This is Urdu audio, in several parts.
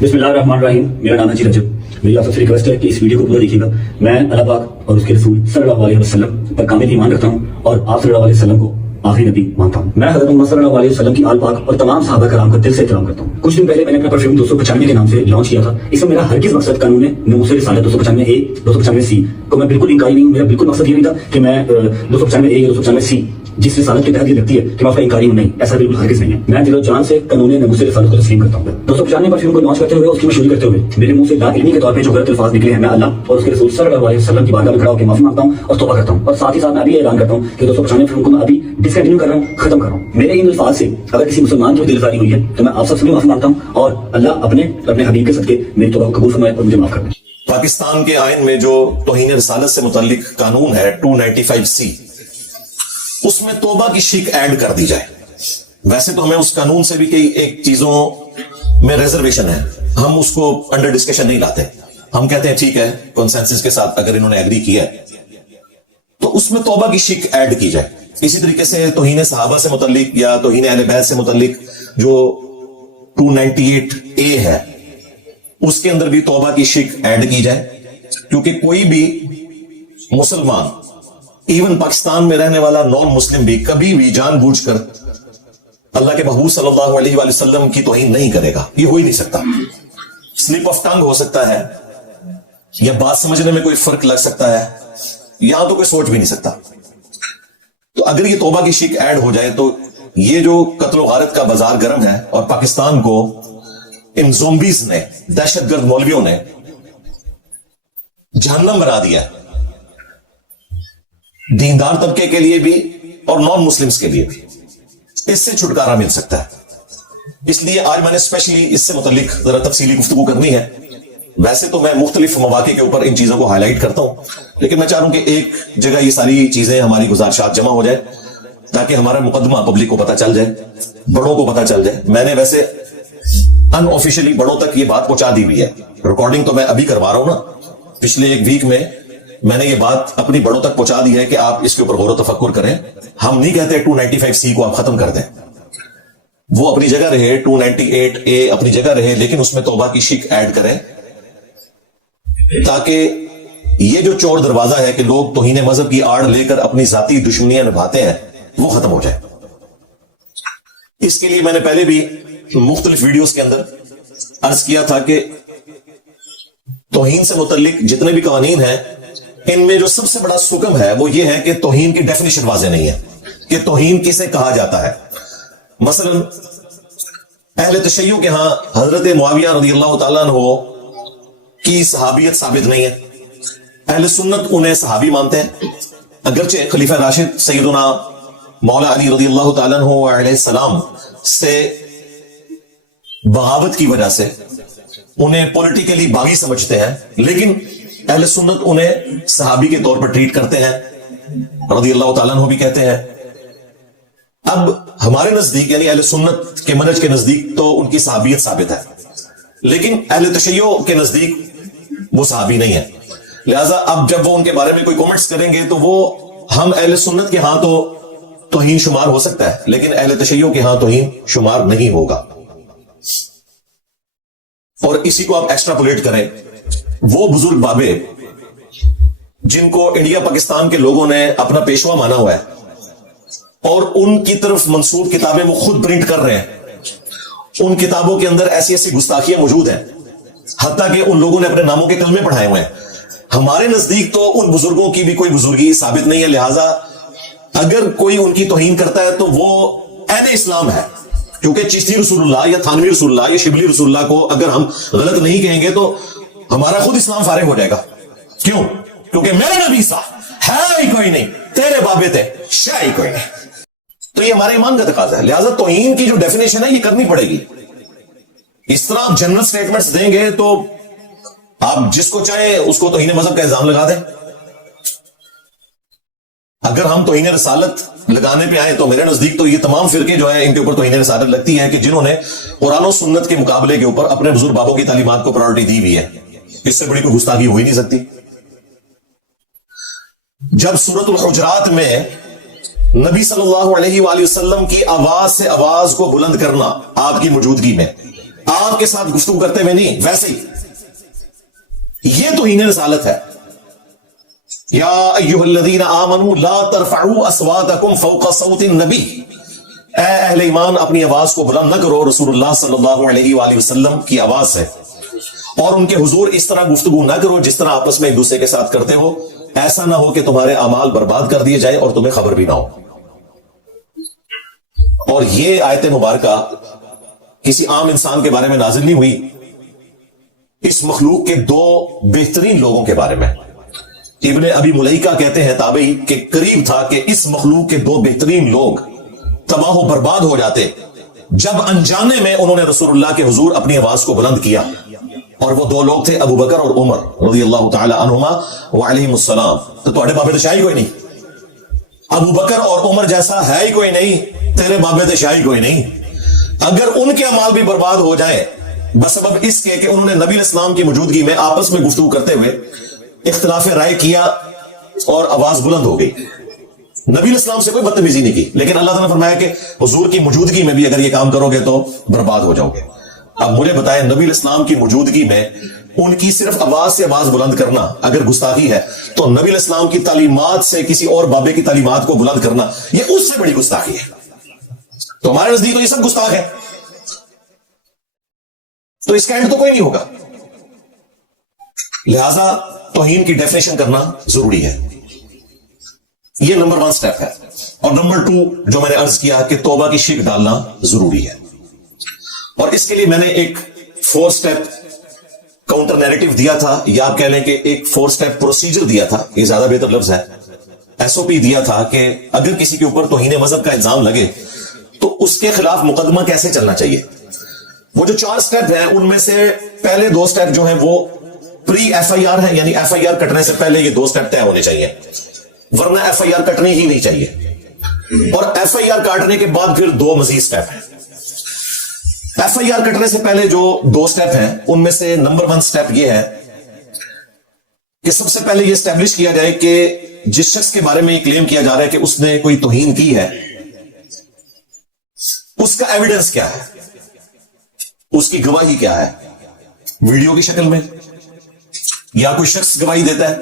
بسم اللہ الرحمن الرحیم. میرا نام ہے رجب. میری آپ سے ریکویسٹ ہے کہ اس ویڈیو کو پورا دیکھیے گا. میں اللہ پاک اور اس کے رسول صلی اللہ علیہ وسلم پر کامل ایمان رکھتا ہوں اور آپ صلی اللہ علیہ وسلم کو آخری نبی مانتا ہوں. میں حضرت محمد صلی اللہ علیہ وسلم کی آل پاک اور تمام صحابہ کرام کا دل سے احترام کرتا ہوں. کچھ دن پہلے میں نے اپنا پرفیوم 295 کے نام سے لانچ کیا تھا. اس میں میرا ہرگز مقصد قانون ناموس رسالت 295A 295C کو میں بالکل انکاری نہیں ہوں. میرا بالکل مقصد یہ نہیں تھا کہ میں 295A یا 295C جس رسالت کے تحت یہ لگتی ہے کہ میں اس کا انکاری ہوں. نہیں، ایسا بالکل ہرگز نہیں ہے. میں دل و جان سے قانون ناموس رسالت کو تسلیم کرتا ہوں. 295 پرفیوم کو لانچ کرتے ہوئے اس کی مشہوری کرتے ہوئے میرے منہ سے لا علمی کے طور پہ جو غلط الفاظ نکلے ہیں، میں اللہ اور اس کے رسول صلی اللہ علیہ وسلم کی بارگاہ میں کھڑا ہو کے معافی مانگتا ہوں اور توبہ کرتا ہوں. اور ساتھ ہی ساتھ میں ابھی اعلان کرتا ہوں کہ 295 پرفیوم کو میں ابھی ڈسکنٹینیو کر رہا ہوں، ختم کر رہا ہوں. میرے ان الفاظ سے اگر کسی مسلمان کی دلزاری ہوئی ہے تو میں آپ سب سے بھی معافی مانگتا ہوں اور اللہ اپنے حبیب کے صدقے میری توبہ کو قبول فرمائے اور مجھے معاف کر دے. پاکستان کے آئین میں جو توہین رسالت سے متعلق قانون ہے 295C، اس میں توبہ کی شک ایڈ کر دی جائے. ویسے تو ہمیں اس قانون سے بھی کئی ایک چیزوں میں ریزرویشن ہے، ہم اس کو انڈر ڈسکشن نہیں لاتے. ہم کہتے ہیں ٹھیک ہے کنسنسس کے ساتھ اگر انہوں نے ایگری کیا ہے تو اس میں توبہ کی شک ایڈ کی جائے. اسی طریقے سے توہین صحابہ سے متعلق یا توہین اہل بیت سے متعلق جو 298A ہے اس کے اندر بھی توبہ کی شک ایڈ کی جائے. کیونکہ کوئی بھی مسلمان، ایون پاکستان میں رہنے والا نان مسلم بھی کبھی بھی جان بوجھ کر اللہ کے محبوب صلی اللہ علیہ وآلہ وسلم کی توہین نہیں کرے گا. یہ ہو ہی نہیں سکتا. سلپ آف ٹنگ ہو سکتا ہے یا بات سمجھنے میں کوئی فرق لگ سکتا ہے، یہاں تو کوئی سوچ بھی نہیں سکتا. تو اگر یہ توبہ کی شک ایڈ ہو جائے تو یہ جو قتل و غارت کا بازار گرم ہے اور پاکستان کو ان زومبیز نے، دہشت گرد مولویوں نے جہنم بنا دیا ہے، دیندار طبقے کے لیے بھی اور نان مسلمز کے لیے بھی اس سے چھٹکارا مل سکتا ہے. اس لیے آج میں نے اسپیشلی اس سے متعلق ذرا تفصیلی گفتگو کرنی ہے. ویسے تو میں مختلف مواقع کے اوپر ان چیزوں کو ہائی لائٹ کرتا ہوں، لیکن میں چاہ رہا ہوں کہ ایک جگہ یہ ساری چیزیں ہماری گزارشات جمع ہو جائے تاکہ ہمارا مقدمہ پبلک کو پتہ چل جائے، بڑوں کو پتہ چل جائے. میں نے ویسے ان آفیشلی بڑوں تک یہ بات پہنچا دی ہوئی ہے. ریکارڈنگ تو میں ابھی کروا رہا ہوں نا. پچھلے ایک ویک میں نے یہ بات اپنی بڑوں تک پہنچا دی ہے کہ آپ اس کے اوپر غور و تفکر کریں. ہم نہیں کہتے 295C کو آپ ختم کر دیں، وہ اپنی جگہ رہے، 298A اپنی جگہ رہے، لیکن اس میں توبہ کی شک ایڈ کریں تاکہ یہ جو چور دروازہ ہے کہ لوگ توہین مذہب کی آڑ لے کر اپنی ذاتی دشمنیاں نبھاتے ہیں وہ ختم ہو جائے. اس کے لیے میں نے پہلے بھی مختلف ویڈیوز کے اندر عرض کیا تھا کہ توہین سے متعلق جتنے بھی قوانین ہیں ان میں جو سب سے بڑا سکم ہے وہ یہ ہے کہ توہین کی ڈیفینیشن واضح نہیں ہے کہ توہین کسے کہا جاتا ہے. مثلا اہل تشیع کے ہاں حضرت معاویہ رضی اللہ تعالیٰ عنہ کی صحابیت ثابت نہیں ہے. اہل سنت انہیں صحابی مانتے ہیں، اگرچہ خلیفہ راشد سیدنا مولا علی رضی اللہ تعالیٰ عنہ علیہ السلام سے بغاوت کی وجہ سے انہیں پولیٹیکلی باغی سمجھتے ہیں، لیکن اہل سنت انہیں صحابی کے طور پر ٹریٹ کرتے ہیں، رضی اللہ تعالیٰ عنہ بھی کہتے ہیں. اب ہمارے نزدیک یعنی اہل سنت کے منہج کے نزدیک تو ان کی صحابیت ثابت ہے، لیکن اہل تشیع کے نزدیک وہ صحابی نہیں ہے. لہذا اب جب وہ ان کے بارے میں کوئی کومنٹس کریں گے تو وہ ہم اہل سنت کے ہاں تو توہین شمار ہو سکتا ہے لیکن اہل تشیع کے ہاں توہین شمار نہیں ہوگا. اور اسی کو آپ ایکسٹراپولیٹ کریں، وہ بزرگ بابے جن کو انڈیا پاکستان کے لوگوں نے اپنا پیشوا مانا ہوا ہے اور ان کی طرف منسوب کتابیں وہ خود پرنٹ کر رہے ہیں، ان کتابوں کے اندر ایسی ایسی گستاخیاں موجود ہیں حتیٰ کہ ان لوگوں نے اپنے ناموں کے کلمے پڑھائے ہوئے ہیں. ہمارے نزدیک تو ان بزرگوں کی بھی کوئی بزرگی ثابت نہیں ہے. لہٰذا اگر کوئی ان کی توہین کرتا ہے تو وہ عین اسلام ہے، کیونکہ چشتی رسول اللہ یا تھانوی رسول اللہ یا شبلی رسول اللہ کو اگر ہم غلط نہیں کہیں گے تو ہمارا خود اسلام فارغ ہو جائے گا. کیوں؟ کیونکہ میرے نبی صاحب ہے ہی کوئی نہیں، تیرے بابے تھے شاہ ہی کوئی نہیں. تو یہ ہمارے ایمان کا تقاضا ہے. لہٰذا توہین کی جو ڈیفینیشن ہے یہ کرنی پڑے گی. اس طرح آپ جنرل سٹیٹمنٹس دیں گے تو آپ جس کو چاہے اس کو توہین مذہب کا الزام لگا دیں. اگر ہم توہین رسالت لگانے پہ آئے تو میرے نزدیک تو یہ تمام فرقے جو ہے ان کے اوپر توہین رسالت لگتی ہے کہ جنہوں نے قرآن و سنت کے مقابلے کے اوپر اپنے بزرگ بابوں کی تعلیمات کو پرائورٹی دی ہوئی ہے. اس سے بڑی کوئی گستاخی ہو ہی نہیں سکتی. جب سورۃ الحجرات میں نبی صلی اللہ علیہ وآلہ وسلم کی آواز سے آواز کو بلند کرنا آپ کی موجودگی میں آپ کے ساتھ گفتگو کرتے ہوئے نہیں, ویسے ہی. یہ توہین رسالت ہے. یا ایھا الذین آمنوا لا ترفعوا اصواتکم فوق صوت النبی, اے اہل ایمان اپنی آواز کو بلند نہ کرو رسول اللہ صلی اللہ علیہ وآلہ وسلم کی آواز ہے, اور ان کے حضور اس طرح گفتگو نہ کرو جس طرح آپس میں ایک دوسرے کے ساتھ کرتے ہو, ایسا نہ ہو کہ تمہارے اعمال برباد کر دیے جائے اور تمہیں خبر بھی نہ ہو. اور یہ آیت مبارکہ کسی عام انسان کے بارے میں نازل نہیں ہوئی, اس مخلوق کے دو بہترین لوگوں کے بارے میں. ابن ابی ملیکہ کہتے ہیں تابعی کہ قریب تھا کہ اس مخلوق کے دو بہترین لوگ تباہ و برباد ہو جاتے جب انجانے میں انہوں نے رسول اللہ کے حضور اپنی آواز کو بلند کیا, اور وہ دو لوگ تھے ابو بکر اور عمر رضی اللہ تعالی عنہما وعلیہم السلام. تو تھوڑے بابے تو شاہی کوئی نہیں, ابو بکر اور عمر جیسا ہے ہی کوئی نہیں, تیرے بابے تو شاہی کوئی نہیں. اگر ان کے اعمال بھی برباد ہو جائیں بسبب اس کے کہ انہوں نے نبی الاسلام کی موجودگی میں آپس میں گفتگو کرتے ہوئے اختلاف رائے کیا اور آواز بلند ہو گئی, نبی الاسلام سے کوئی بدتمیزی نہیں کی, لیکن اللہ تعالیٰ نے فرمایا کہ حضور کی موجودگی میں بھی اگر یہ کام کرو گے تو برباد ہو جاؤ گے. اب مجھے بتائیں, نبی الاسلام کی موجودگی میں ان کی صرف آواز سے آواز بلند کرنا اگر گستاخی ہے, تو نبی الاسلام کی تعلیمات سے کسی اور بابے کی تعلیمات کو بلند کرنا یہ اس سے بڑی گستاخی ہے. تو ہمارے نزدیک تو یہ سب گستاخ ہے, تو اس کا اینڈ تو کوئی نہیں ہوگا. لہذا توہین کی ڈیفینیشن کرنا ضروری ہے, یہ نمبر 1 سٹیپ ہے. اور نمبر 2 جو میں نے عرض کیا کہ توبہ کی شک ڈالنا ضروری ہے, اور اس کے لیے میں نے ایک 4 سٹیپ کاؤنٹر نیریٹو دیا تھا, یا آپ کہہ لیں کہ ایک 4 سٹیپ پروسیجر دیا تھا, یہ زیادہ بہتر لفظ ہے. SOP دیا تھا کہ اگر کسی کے اوپر توہین مذہب کا الزام لگے تو اس کے خلاف مقدمہ کیسے چلنا چاہیے. وہ جو 4 سٹیپ ہیں ان میں سے پہلے 2 سٹیپ جو ہیں وہ پری FIR ہے, یعنی FIR کٹنے سے پہلے یہ 2 سٹیپ طے ہونے چاہیے, ورنہ FIR کٹنی ہی نہیں چاہیے. اور FIR کاٹنے کے بعد پھر 2 مزید سٹیپ ہیں. FIR کٹنے سے پہلے جو 2 سٹیپ ہیں ان میں سے نمبر 1 سٹیپ یہ ہے کہ سب سے پہلے یہ اسٹیبلش کیا جائے کہ جس شخص کے بارے میں یہ کلیم کیا جا رہا ہے کہ اس نے کوئی توہین کی ہے, اس کا ایویڈنس کیا ہے, اس کی گواہی کیا ہے, ویڈیو کی شکل میں یا کوئی شخص گواہی دیتا ہے,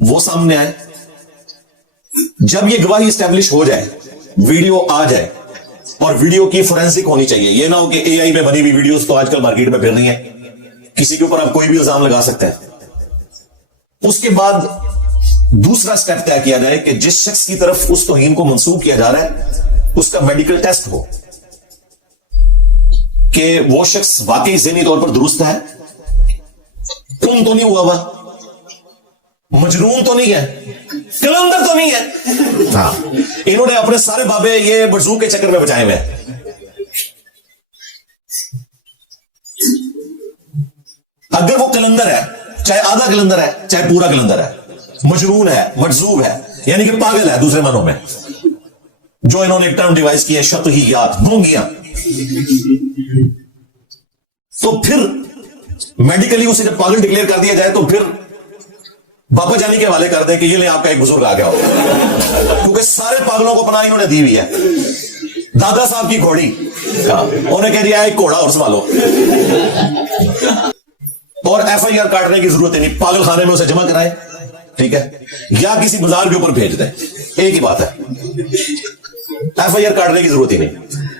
وہ سامنے آئے. جب یہ گواہی اسٹیبلش ہو جائے, ویڈیو آ جائے, اور ویڈیو کی فورینسک ہونی چاہیے, یہ نہ ہو کہ AI میں بنی ہوئی ویڈیوز تو آج کل مارکیٹ میں پھر رہی ہیں, کسی کے اوپر آپ کوئی بھی الزام لگا سکتے ہیں. اس کے بعد دوسرا سٹیپ طے کیا جائے کہ جس شخص کی طرف اس توہین کو منسوب کیا جا رہا ہے اس کا میڈیکل ٹیسٹ ہو کہ وہ شخص واقعی ذہنی طور پر درست ہے, کم تو نہیں ہوا, مجنون تو نہیں ہے, کلندر تو نہیں ہے. ہاں, انہوں نے اپنے سارے بابے یہ برزو کے چکر میں بچائے ہوئے. اگر وہ کلندر ہے, چاہے آدھا کلندر ہے چاہے پورا کلندر ہے, مجنون ہے, مجذوب ہے, یعنی کہ پاگل ہے دوسرے معنوں میں, جو انہوں نے ایک ٹرم ڈیوائز کی ہے شطحیات, گونگیاں, تو پھر میڈیکلی اسے جب پاگل ڈکلیئر کر دیا جائے تو پھر باپا جانی کے حوالے کر دیں کہ یہ لیں آپ کا ایک بزرگ آ گیا ہو, کیونکہ سارے پاگلوں کو پناہ انہوں نے دی ہوئی ہے. دادا صاحب کی گھوڑی, انہیں کہہ دیا ایک گھوڑا اور سنبھالو, اور FIR کاٹنے کی ضرورت نہیں, پاگل خانے میں اسے جمع کرائے, ٹھیک ہے, یا کسی بازار کے اوپر بھیج دیں, ایک ہی بات ہے, FIR کاٹنے کی ضرورت ہی نہیں.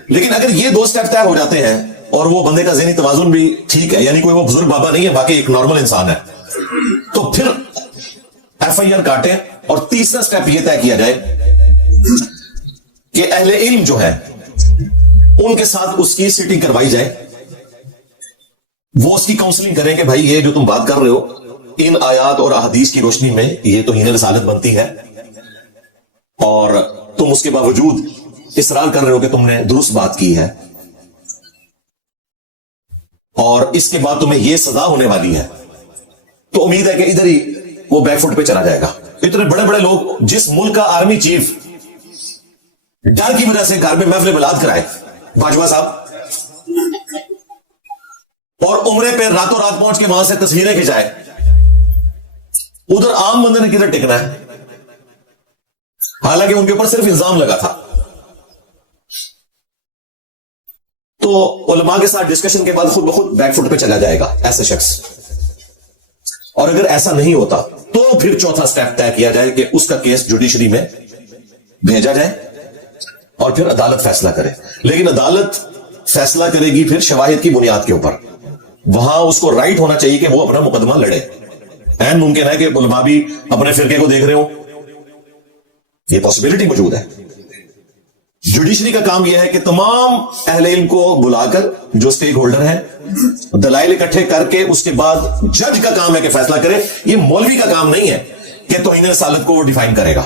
لیکن اگر یہ 2 سٹیپ طے ہو جاتے ہیں اور وہ بندے کا ذہنی توازن بھی ٹھیک ہے, یعنی کوئی وہ بزرگ بابا نہیں ہے, باقی ایک نارمل انسان ہے, تو پھر FIR کاٹیں. اور تیسرا سٹیپ یہ طے کیا جائے کہ اہل علم جو ہے ان کے ساتھ اس کی سیٹنگ کروائی جائے, وہ اس کی کاؤنسلنگ کریں کہ بھائی یہ جو تم بات کر رہے ہو ان آیات اور احادیث کی روشنی میں یہ توہین رسالت بنتی ہے, اور تم اس کے باوجود اصرار کر رہے ہو کہ تم نے درست بات کی ہے, اور اس کے بعد تمہیں یہ سزا ہونے والی ہے, تو امید ہے کہ ادھر ہی وہ بیک فٹ پہ چلا جائے گا. اتنے بڑے بڑے لوگ, جس ملک کا آرمی چیف ڈر کی وجہ سے گھر میں محفل میلاد کرائے, باجوہ صاحب, اور عمرے پہ راتوں رات پہنچ کے وہاں سے تصویریں کھنچائے, ادھر عام بندے نے کدھر ٹکنا ہے, حالانکہ ان کے اوپر صرف الزام لگا تھا. تو علماء کے ساتھ ڈسکشن کے بعد خود بخود بیک فٹ پہ چلا جائے گا ایسے شخص. اور اگر ایسا نہیں ہوتا تو پھر چوتھا سٹیپ طے کیا جائے کہ اس کا کیس جوڈیشری میں بھیجا جائے اور پھر عدالت فیصلہ کرے. لیکن عدالت فیصلہ کرے گی پھر شواہد کی بنیاد کے اوپر. وہاں اس کو رائٹ ہونا چاہیے کہ وہ اپنا مقدمہ لڑے. این ممکن ہے کہ علماء بھی اپنے فرقے کو دیکھ رہے ہو, یہ پاسبلٹی موجود ہے. جوڈیشری کا کام یہ ہے کہ تمام اہل علم کو بلا کر جو سٹیک ہولڈر ہیں دلائل اکٹھے کر کے اس کے بعد جج کا کام ہے کہ فیصلہ کرے. یہ مولوی کا کام نہیں ہے کہ توہین رسالت کو ڈیفائن کرے گا.